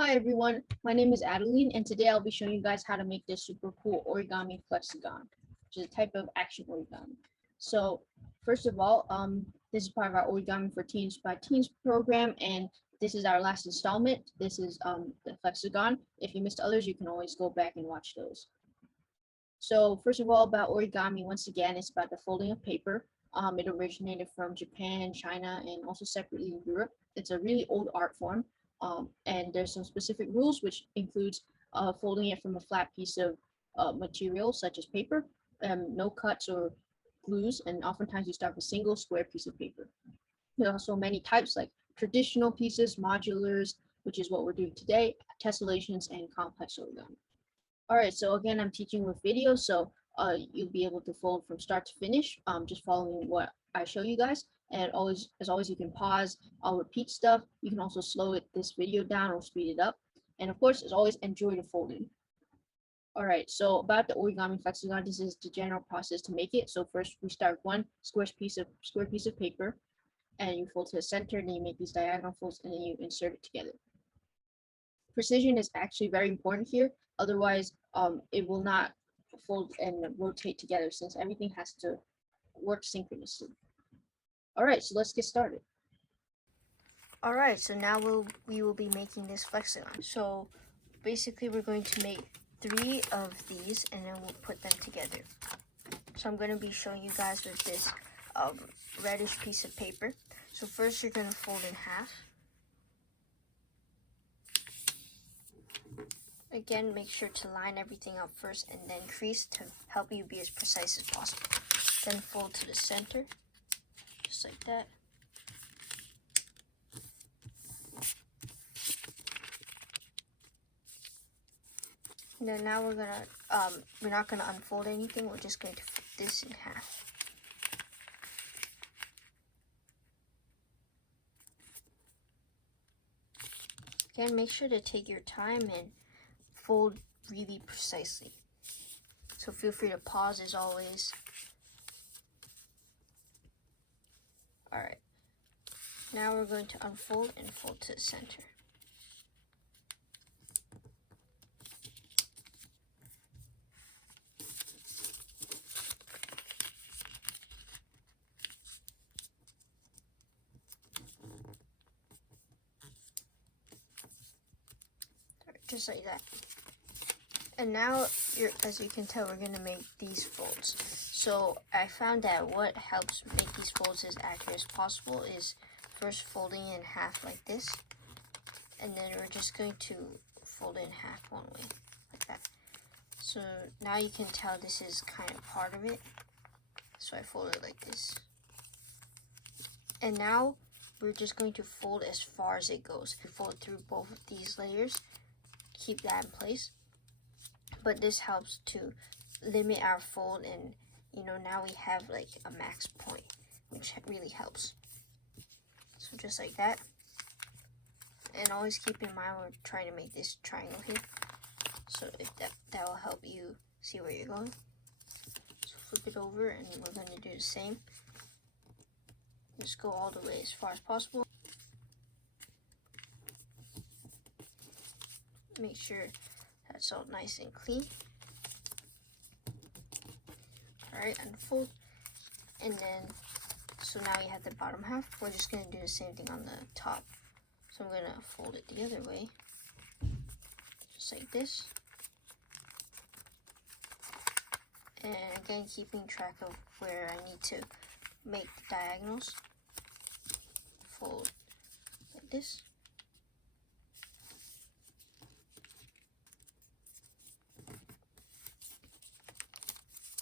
Hi everyone, my name is Adeline and today I'll be showing you guys how to make this super cool Origami Flexagon, which is a type of action origami. So first of all, this is part of our Origami for Teens by Teens program, and this is our last installment. This is the Flexagon. If you missed others, you can always go back and watch those. So first of all, about origami, once again, it's about the folding of paper. It originated from Japan, China, and also separately in Europe. It's a really old art form, and there's some specific rules, which includes folding it from a flat piece of material, such as paper, no cuts or glues, and oftentimes you start with a single square piece of paper. There are also many types like traditional pieces, modulars, which is what we're doing today, tessellations, and complex origami. All right, so again, I'm teaching with video, so you'll be able to fold from start to finish, just following what I show you guys. And as always, you can pause. I'll repeat stuff. You can also slow this video down or speed it up. And of course, as always, enjoy the folding. All right, so about the origami flexagon, this is the general process to make it. So first, we start one square piece of paper, and you fold to the center, and then you make these diagonal folds, and then you insert it together. Precision is actually very important here. Otherwise, it will not fold and rotate together since everything has to work synchronously. All right, so let's get started. All right, so now we will be making this flexagon. So basically we're going to make 3 of these and then we'll put them together. So I'm going to be showing you guys with this reddish piece of paper. So first you're going to fold in half. Again, make sure to line everything up first and then crease to help you be as precise as possible. Then fold to the center, just like that. And then now we're not gonna unfold anything. We're just going to fold this in half. Again, make sure to take your time and fold really precisely. So feel free to pause as always. Alright, now we're going to unfold and fold to the center. Just like that. And now, as you can tell, we're going to make these folds. So I found that what helps make these folds as accurate as possible is first folding in half like this. And then we're just going to fold in half one way, like that. So now you can tell this is kind of part of it. So I fold it like this. And now we're just going to fold as far as it goes. We fold through both of these layers. Keep that in place, but this helps to limit our fold, and now we have like a max point, which really helps. So just like that, and always keep in mind we're trying to make this triangle here, so if that will help you see where you're going. So flip it over and we're going to do the same. Just go all the way as far as possible. Make sure that's all nice and clean. Alright, unfold. And then, so now you have the bottom half. We're just going to do the same thing on the top. So I'm going to fold it the other way. Just like this. And again, keeping track of where I need to make the diagonals. Fold like this.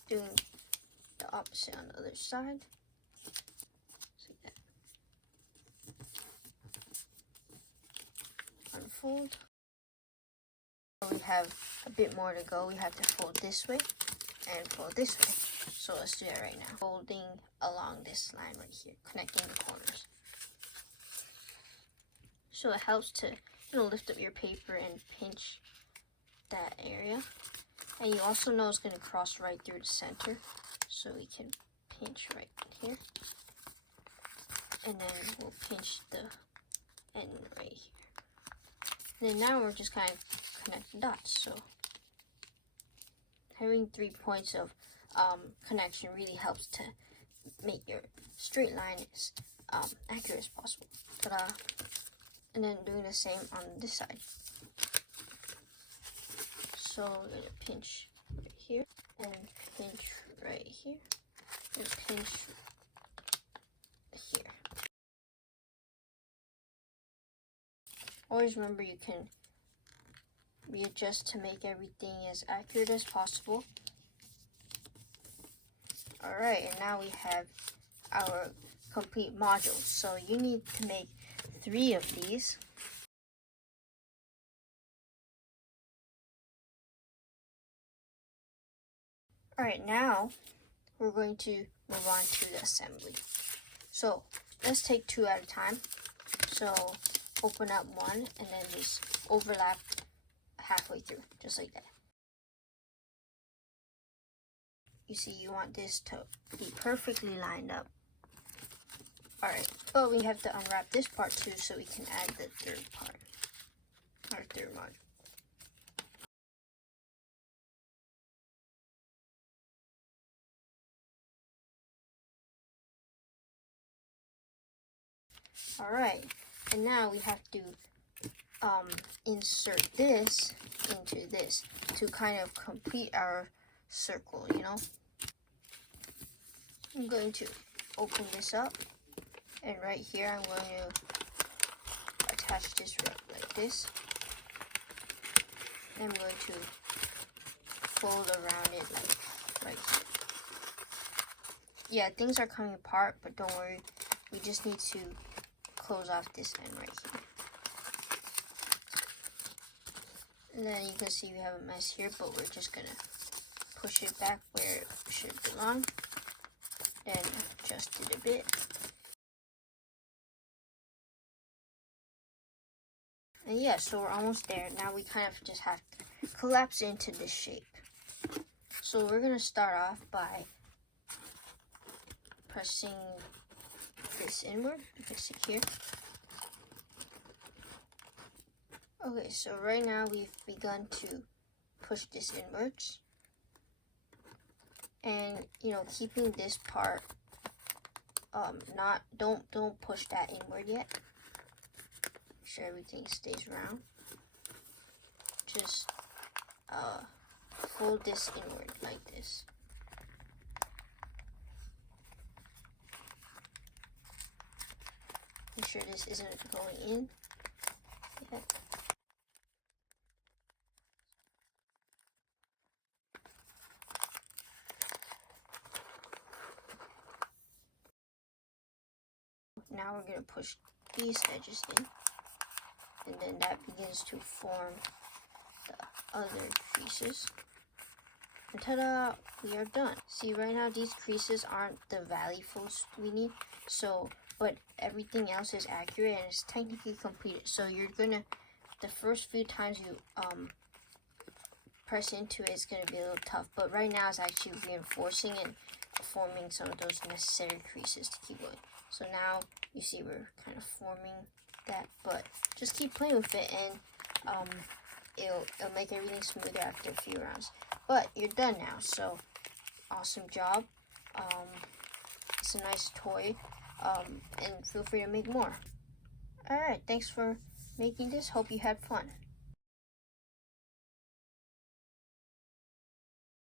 Doing the opposite on the other side. Like that. Unfold. We have a bit more to go. We have to fold this way and fold this way. So let's do that right now. Folding along this line right here, connecting the corners. So it helps to lift up your paper and pinch that area. And you also know it's going to cross right through the center, so we can pinch right here. And then we'll pinch the end right here. And then now we're just kind of connect the dots. So having 3 points of connection really helps to make your straight line as accurate as possible. Ta-da! And then doing the same on this side. So we're gonna pinch right here and pinch right here and pinch here. Always remember you can readjust to make everything as accurate as possible. Alright, and now we have our complete module. So you need to make 3 of these. Alright, now we're going to move on to the assembly. So let's take 2 at a time. So open up one and then just overlap halfway through, just like that. You see, you want this to be perfectly lined up. Alright, but we have to unwrap this part too so we can add the third part, our third module. Alright, and now we have to insert this into this to kind of complete our circle, you know. I'm going to open this up, and right here I'm going to attach this like this. And I'm going to fold around it like right here. Yeah, things are coming apart, but don't worry, we just need to close off this end right here. And then you can see we have a mess here, but we're just gonna push it back where it should belong. Then adjust it a bit. And yeah, so we're almost there. Now we kind of just have to collapse into this shape. So we're gonna start off by pressing this inward. You can see here. Okay, so right now we've begun to push this inwards. And you know, keeping this part don't push that inward yet. Make sure everything stays round. Just fold this inward like this. Make sure this isn't going in yet. Now we're going to push these edges in, and then that begins to form the other creases. And ta-da! We are done. See, right now these creases aren't the valley folds we need, so but everything else is accurate and it's technically completed. So you're gonna, the first few times you press into it, it's gonna be a little tough, but right now it's actually reinforcing and forming some of those necessary creases to keep going. So now you see we're kind of forming that, but just keep playing with it, and it'll make everything smoother after a few rounds. But you're done now, so awesome job. It's a nice toy, and feel free to make more. Alright, thanks for making this. Hope you had fun.